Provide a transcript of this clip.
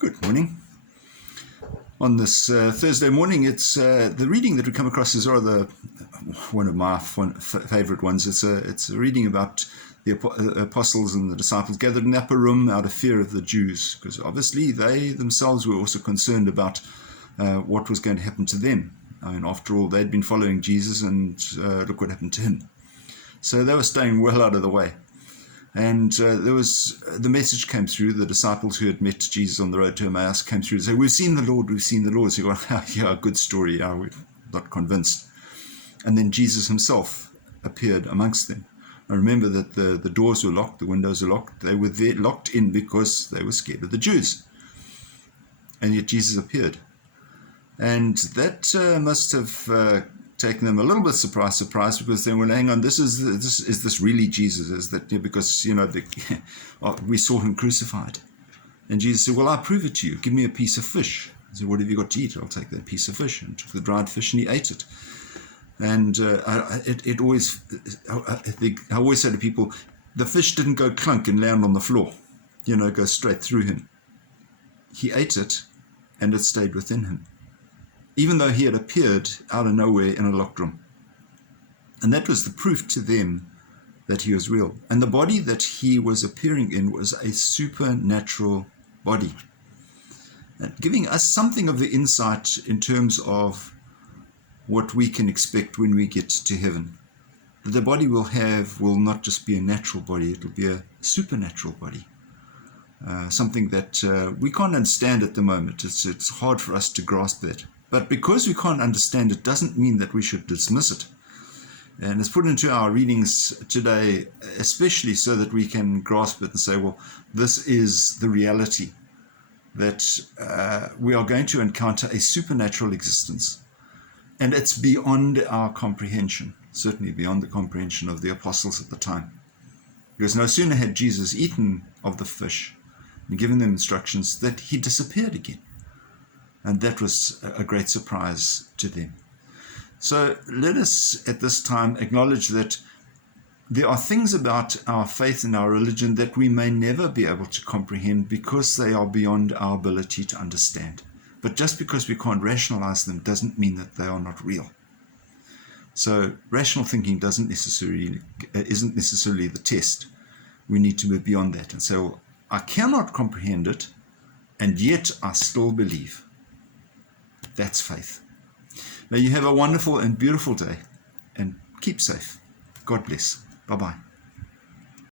Good morning. On this Thursday morning, it's the reading that we come across is rather one of my favorite ones. It's a reading about the apostles and the disciples gathered in the upper room out of fear of the Jews, because obviously they themselves were also concerned about what was going to happen to them. I mean, after all, they'd been following Jesus, and look what happened to him. So they were staying well out of the way. And the message came through. The disciples who had met Jesus on the road to Emmaus came through and said, "We've seen the Lord, we've seen the Lord." So, well, yeah, good story. Yeah, we're not convinced. And then Jesus himself appeared amongst them. I remember that the doors were locked, the windows were locked. They were there locked in because they were scared of the Jews. And yet Jesus appeared. And that must have taken them a little bit surprise, because they were, hang on, is this really Jesus? Is that because we saw him crucified? And Jesus said, "Well, I'll prove it to you. Give me a piece of fish." He said, "What have you got to eat?" "I'll take that piece of fish." And took the dried fish and he ate it. And I always say to people, the fish didn't go clunk and land on the floor, go straight through him. He ate it and it stayed within him, even though he had appeared out of nowhere in a locked room. And that was the proof to them that he was real. And the body that he was appearing in was a supernatural body, and giving us something of the insight in terms of what we can expect when we get to heaven. That the body we'll have will not just be a natural body, it will be a supernatural body. Something that we can't understand at the moment. It's hard for us to grasp that. But because we can't understand it doesn't mean that we should dismiss it. And it's put into our readings today, especially so that we can grasp it and say, well, this is the reality, that we are going to encounter a supernatural existence. And it's beyond our comprehension, certainly beyond the comprehension of the apostles at the time. Because no sooner had Jesus eaten of the fish and given them instructions that he disappeared again. And that was a great surprise to them. So let us at this time acknowledge that there are things about our faith and our religion that we may never be able to comprehend because they are beyond our ability to understand. But just because we can't rationalize them doesn't mean that they are not real. So rational thinking isn't necessarily the test. We need to move beyond that and say, well, I cannot comprehend it, and yet I still believe. That's faith. May you have a wonderful and beautiful day, and keep safe. God bless. Bye-bye.